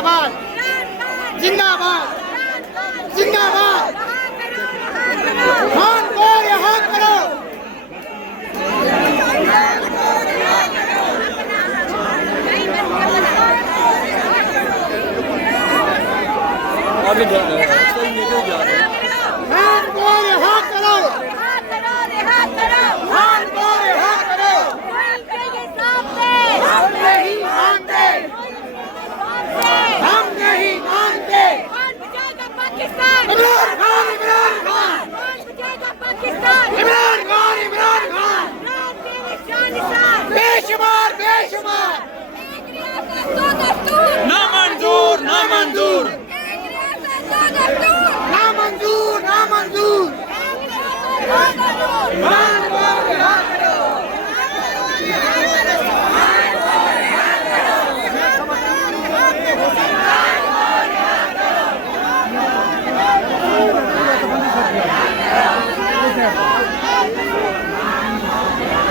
जिंदाबाद जिंदाबाद जिंदाबाद। खान को रिहा करो। आगे जा रहे हैं, सही निकल जा रहे हैं। खान को रिहा करो। खान को रिहा करो। हम नहीं मानते, हम नहीं मानते। इमरान खान, इमरान खान, इमरान खान, इमरान खान। बेशुमार बेशुमार। ना मंजूर, ना मंजूर। ना मंजूर, ना मंजूर। खान को रिहा करो।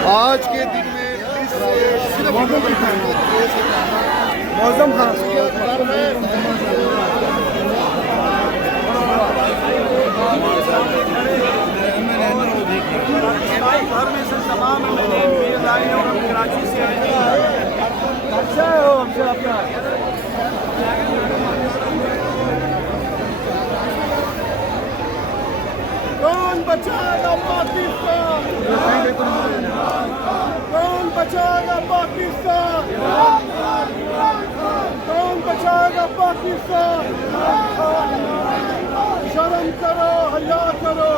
आज के दिन में सिर्फ मौसम खान घर में से तमाम कराची से आए। अच्छा हो हमसे अपना कौन बचाएगा पाकिस्तान? कौन बचाएगा पाकिस्तान? कौन बचाएगा पाकिस्तान? शर्म करो, हया करो।